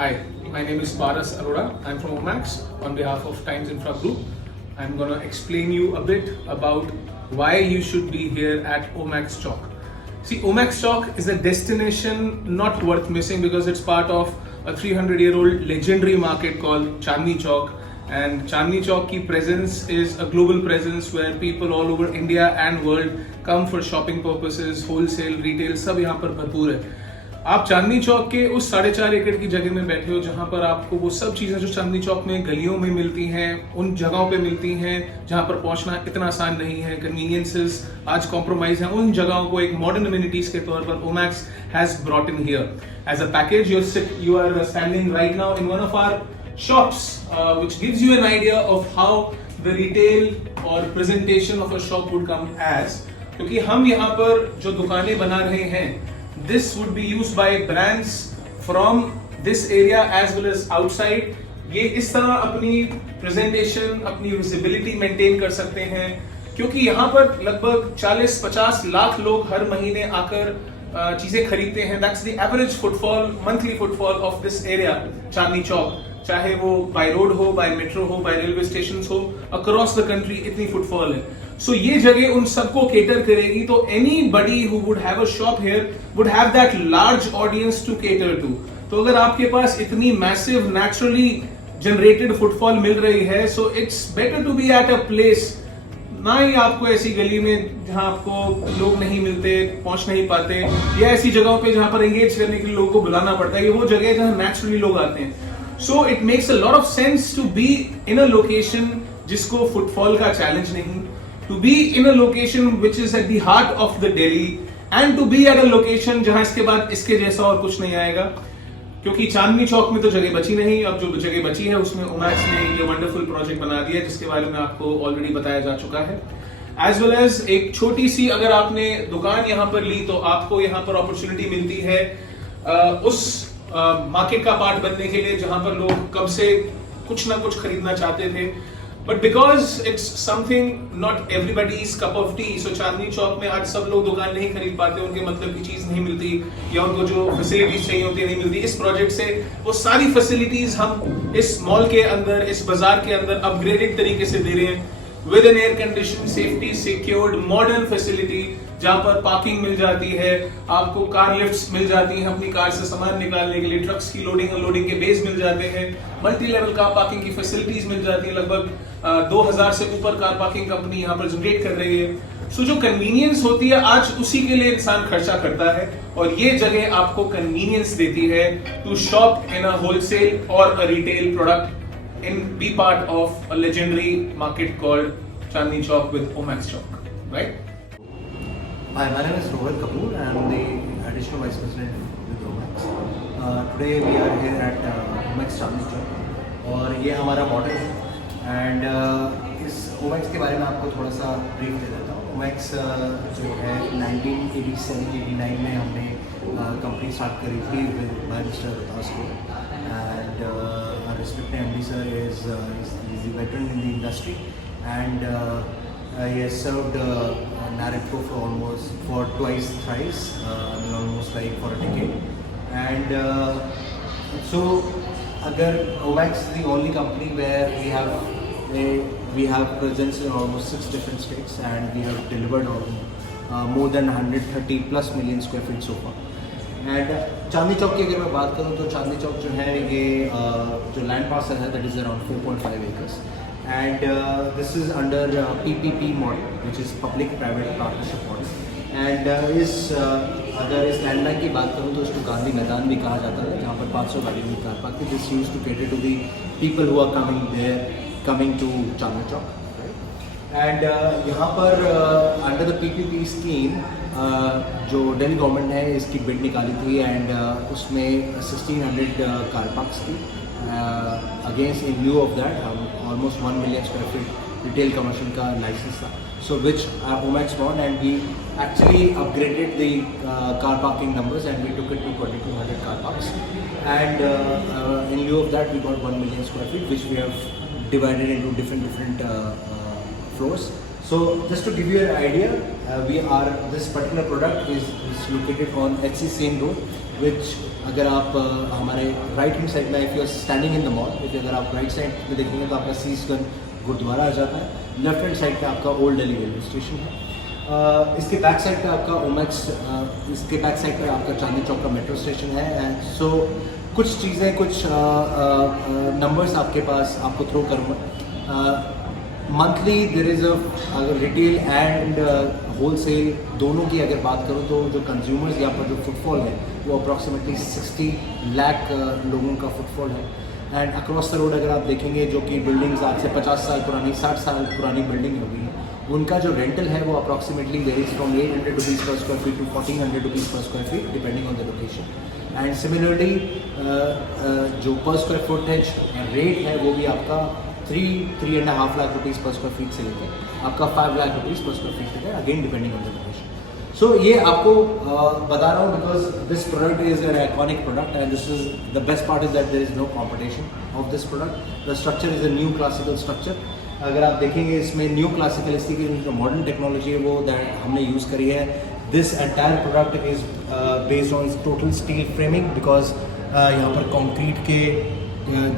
Hi, my name is Paras Arora. I'm from Omax on behalf of Times Infra Group. I'm going to explain you a bit about why you should be here at Omax Chowk. See, Omax Chowk is a destination not worth missing because it's part of a 300-year-old legendary market called Chandni Chowk. And Chandni Chowk की presence is a global presence where people all over India and world come for shopping purposes, wholesale, retail, सब यहाँ पर भरपूर है. आप चांदनी चौक के उस 4.5 एकड़ की जगह में बैठे हो जहां पर आपको वो सब चीजें जो चांदनी चौक में गलियों में मिलती हैं उन जगहों पे मिलती हैं जहां पर पहुंचना इतना आसान नहीं है. कन्वीनियंसेस आज कॉम्प्रोमाइज हैं. उन जगहों को एक मॉडर्न अम्यूनिटीज के तौर पर Omaxe has brought in here as a package. You are standing right now in one of our shops which gives you an idea of how the retail or presentation of a shop would come as. क्योंकि हम यहाँ पर जो दुकानें बना रहे हैं this would be used by brands from this area as well as outside. ये इस तरह अपनी presentation, अपनी visibility maintain कर सकते हैं क्योंकि यहाँ पर लगभग 40-50 लाख लोग हर महीने आकर चीजें खरीदते हैं. That's the average footfall, monthly footfall of this area, चांदनी चौक. चाहे वो बाय रोड हो, बाय मेट्रो हो, बाय रेलवे स्टेशन हो, अक्रॉस द कंट्री इतनी फुटफॉल है. सो ये जगह उन सबको केटर करेगी. तो anybody who would have a shop here would have that large audience to cater to. तो अगर आपके पास इतनी मैसिव नेचुरली जनरेटेड फुटफॉल मिल रही है, so it's better to be at a place. ना ही आपको ऐसी गली में जहां आपको लोग नहीं मिलते, पहुंच नहीं पाते, या ऐसी जगहों पे जहां पर एंगेज करने के लिए लोगों को बुलाना पड़ता है. ये वो जगह है जहां नेचुरली लोग आते हैं. So it makes a lot of sense to be in a location जिसको फुटफॉल का चैलेंज नहीं, to be in a location which is at the heart of the Delhi and to be at a location जहां इसके बाद इसके जैसा और कुछ नहीं आएगा. क्योंकि चांदनी चौक में तो जगह बची नहीं. अब जो जगह बची है उसमें ओमैक्स ने ये वंडरफुल प्रोजेक्ट बना दिया जिसके बारे में आपको ऑलरेडी बताया जा चुका है. एज वेल एज एक छोटी सी अगर आपने दुकान यहाँ पर ली तो आपको यहाँ पर अपॉर्चुनिटी मिलती है उस मार्केट का पार्ट बनने के लिए जहां पर लोग कब से कुछ ना कुछ खरीदना चाहते थे. But because it's something not everybody's cup of tea, so Chandni Chowk में आज सब लोग दुकान नहीं खरीद पाते, उनके मतलब की चीज नहीं मिलती या उनको जो फैसिलिटीज चाहिए होती है नहीं मिलती. इस प्रोजेक्ट से वो सारी फैसिलिटीज हम इस मॉल के अंदर, इस बाजार के अंदर अपग्रेडेड तरीके से दे रहे हैं with an air condition, safety secured modern facility जहां पर पार्किंग मिल जाती है, आपको कार लिफ्ट्स मिल जाती हैं अपनी कार से सामान निकालने के लिए, ट्रक्स की लोडिंग अनलोडिंग के बेस मिल जाते हैं, मल्टी लेवल कार पार्किंग की फैसिलिटीज मिल जाती है. लगभग 2000 से ऊपर कार पार्किंग कंपनी यहाँ पर जनरेट कर रही है. सो जो कन्वीनियंस होती है आज उसी के लिए इंसान खर्चा करता है और ये जगह आपको कन्वीनियंस देती है to shop in a wholesale और a retail product in be part of a legendary market called Chandni Chowk with Omax Chowk, right? Hi, my name is Rohit Kapoor. I am the additional vice president with Omax. Today we are here at Omax Chandni Chowk और ये हमारा model है. And इस Omax के बारे में आपको थोड़ा सा ब्रीफ दे देता हूँ. Omax जो है 1987-89 में हमने कंपनी स्टार्ट करी थी विद बाय मिस्टर रतास को. And our respected MD sir is the veteran in the industry, and he has served Narepco for twice, thrice, almost like for a decade. And so, agar Omax is the only company where we have presence in almost 6 different states, and we have delivered on more than 130 plus million square feet so far. And Chandni Chowk की अगर मैं बात करूँ तो चांदनी चौक जो है ये जो लैंड पार्सल है that is around 4.5 acres. And this is under PPP model which is public private partnership model. And अगर इस लैंडलाइन की बात करूँ तो इसको गांधी मैदान भी कहा जाता है जहाँ पर 500 गाड़ी में कार पार्क है. This use to cater to the people who are coming to Chandni Chowk. And यहाँ पर अंडर द PPP स्कीम जो दिल्ली गवर्नमेंट ने इसकी बिड निकाली थी एंड उसमें 1600 कार पार्क्स थी. Against in view of that almost 1 million square feet retail commercial का लाइसेंस था. सो विच Omax won and we actually upgraded the car parking numbers and we took it to 2200 car parks. And in lieu of that we got 1 million square feet which we have divided into different floors. So just to give you an idea, this particular product is located on HC Sane Road, which अगर आप हमारे right hand side में, if you are standing in the mall, अगर आप right side में देखेंगे तो आपका सीसगंज गुरुद्वारा आ जाता है। लेफ्ट हैंड साइड पे आपका ओल्ड दिल्ली रेलवे स्टेशन है। इसके बैक साइड पे आपका ओमैक्स, इसके बैक साइड पे आपका चांदनी चौक का मेट्रो स्टेशन है। एंड सो कुछ चीज़ें, कुछ नंबर्स आपके पास आपको थ्रो करूँगा। Monthly there is a retail and wholesale दोनों की अगर बात करूँ तो जो कंज्यूमर्स यहाँ पर जो फुटफॉल है वो अप्रॉक्सीमेटली 60 लाख लोगों का फुटफॉल है। एंड अक्रॉस द रोड अगर आप देखेंगे, जो कि बिल्डिंग्स आज से 50 साल पुरानी, 60 साल पुरानी बिल्डिंग होगी, उनका जो रेंटल है वो अप्रॉक्सीमेटली वेरीज फ्रॉम 800 रुपीज़ पर स्क्वायर फीट टू 1400 रुपीज़ पर square feet depending on the location. And similarly जो पर स्क्वायर फुटेज रेट है वो भी आपका 3.5 लाख रुपीज़ पर स्क्वायर फीट से लेकर आपका 5 लाख रुपीज़ पर स्क्वायर फीट तक है, again depending on the location. So ये आपको बता रहा हूँ because this product is an iconic product and this is the best part is that there is no competition of this product. The structure is a new classical structure. अगर आप देखेंगे इसमें new classical, इसकी जो modern technology है वो हमने use करी है। This entire product is based on total steel framing because यहाँ पर कॉन्क्रीट के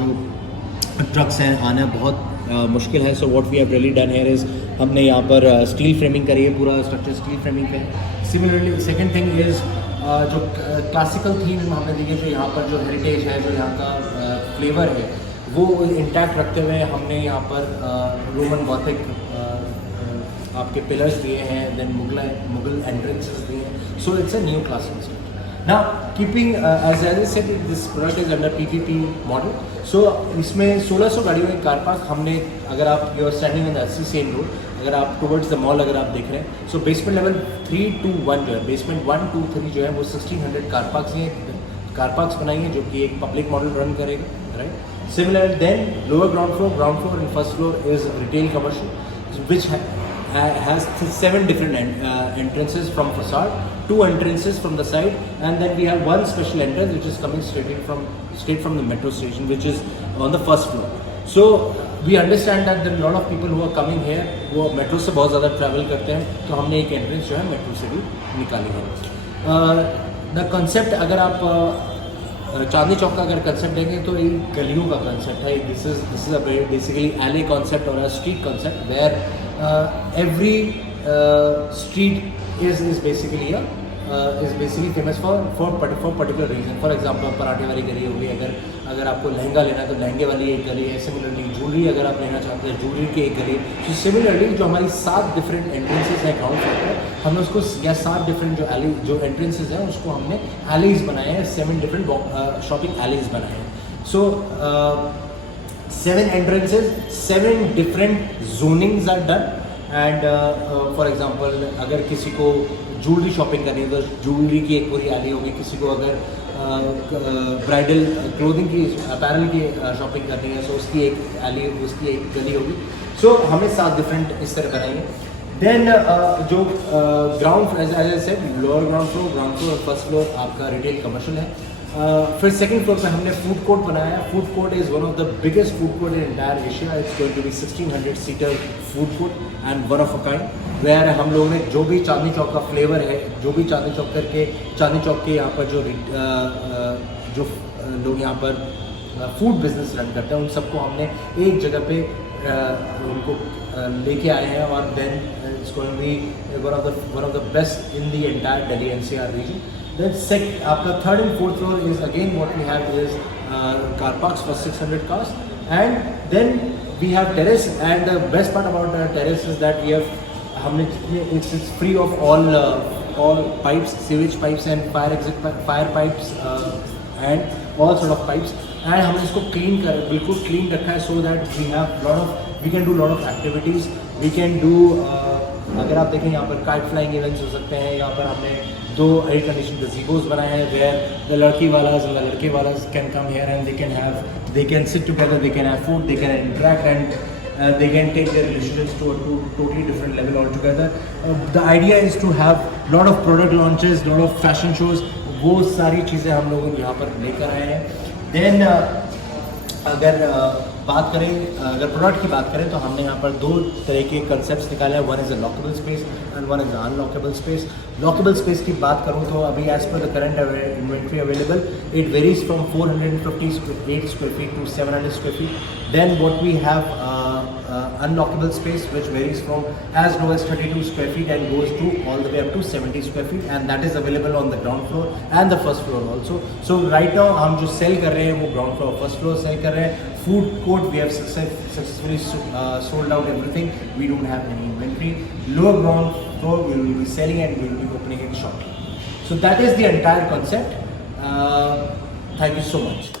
जो ट्रक्स हैं आना बहुत मुश्किल है। So what we have really done here is हमने यहाँ पर स्टील फ्रेमिंग करी है, पूरा स्ट्रक्चर स्टील फ्रेमिंग का है। सिमिलरली सेकेंड थिंग इज़ जो क्लासिकल थीम हमने देखी, जो यहाँ पर जो हेरिटेज है, जो यहाँ का फ्लेवर है वो इंटैक्ट रखते हुए हमने यहाँ पर रोमन गॉथिक आपके पिलर्स दिए हैं, देन मुगल एंट्रेंसेस दिए हैं। So it's a new classical structure. Now, keeping as I said, this product is under PPP model. So इसमें 1600 गाड़ियों की कार पार्क हमने, अगर आप you are standing on the अस्सी सेन रोड, अगर आप टुवर्ड्स द मॉल अगर आप देख रहे हैं, सो बेसमेंट लेवल 3 to 1 जो है, बेसमेंट 1, 2, 3 जो है वो 1600 कार पार्क्स हैं, कार पार्क्स बनाएंगे जो कि एक पब्लिक मॉडल रन करेगा, right. Similar then lower ground floor and first floor is retail commercial which has 7 different entrances from facade, 2 entrances from the side, and then we have one special entrance which is coming straight from the metro station, which is on the first floor. So we understand that there are a lot of people who are coming here वो metro से बहुत ज़्यादा travel करते हैं, तो हमने एक entrance जो है मेट्रो से भी निकाली है। द कंसेप्ट अगर आप चांदनी चौक का अगर कंसेप्ट देंगे तो एक गलियों का कंसेप्ट है। This is a basically alley concept और a street concept where every street is basically famous for particular reason. For example, पराठे वाली गली होगी, अगर आपको लहंगा लेना है तो लहंगे वाली एक गली है। सिमिलरली ज्वेलरी अगर आप लेना चाहते हैं, ज्वेलरी की एक गली। तो सिमिलरली जो हमारी 7 डिफरेंट एंट्रेंसेज हैं ग्राउंड फ्लोर पर, हमने उसको या 7 डिफरेंट जो एंट्रेंसेज हैं उसको हमने एलीज बनाए हैं, 7 डिफरेंट शॉपिंग एलीज बनाए हैं। सो 7 entrances, 7 different zonings are done. And for example, अगर किसी को ज्वेलरी शॉपिंग करनी है तो ज्वेलरी की एक पूरी एली होगी। किसी को अगर ब्राइडल क्लोथिंग की, अपैरल की शॉपिंग करनी है तो उसकी एक एली, उसकी एक गली होगी। सो हमने 7 डिफरेंट इस तरह बनाएंगे। देन जो ground as I said, lower ground floor और फर्स्ट फ्लोर आपका रिटेल कमर्शियल है। फिर सेकंड फ्लोर पे हमने फूड कोर्ट बनाया। Food court is one of the biggest food court in entire Asia. It's going to be 1600 seater food court and one of a kind, where हम लोगों ने जो भी चांदनी चौक का फ्लेवर है, जो भी चांदनी चौक करके चांदनी चौक के यहाँ पर जो लोग यहाँ पर फूड बिजनेस रन करते हैं उन सबको हमने एक जगह पे उनको लेके आए हैं। और then it's going to be one of the best in the entire Delhi NCR region. Then आपका third and fourth floor is again what we have is car parks for 600 cars, and then we have terrace. And the best part about the terrace is that we have हमने जितने it's free of all pipes, sewage pipes and fire pipes and all sort of pipes. And हमने इसको बिल्कुल clean रखा है so that we can do lot of activities. We can do अगर आप देखें यहाँ पर काइट फ्लाइंग इवेंट्स हो सकते हैं। यहाँ पर हमने 2 एयर कंडीशन गज़ीबोस बनाए हैं वेयर द लड़की वालाज एंड द लड़के वालाज can come here and they can sit together, they can have food, they can interact and they can take their relationships to a totally different level altogether. The idea is to have lot of product launches, lot of fashion shows. वो सारी चीज़ें हम लोग यहाँ पर लेकर आए हैं। Then अगर बात करें, अगर प्रोडक्ट की बात करें तो हमने यहाँ पर दो तरह के कंसेप्ट निकाले हैं. One is a lockable space and one is a unlockable space. Lockable space की बात करूँ तो अभी as per the current inventory available it varies from 450 square feet to 700 square feet. Then what we have unlockable space which varies from as low as 32 square feet and goes to all the way up to 70 square feet, and that is available on the ground floor and the first floor also. So right now हम जो cell कर रहे हैं वो ground floor first floor sale कर रहे हैं. Food court we have successfully sold out everything. We don't have any inventory. Lower ground floor we will be selling and we will be opening it shortly. So that is the entire concept. Thank you so much.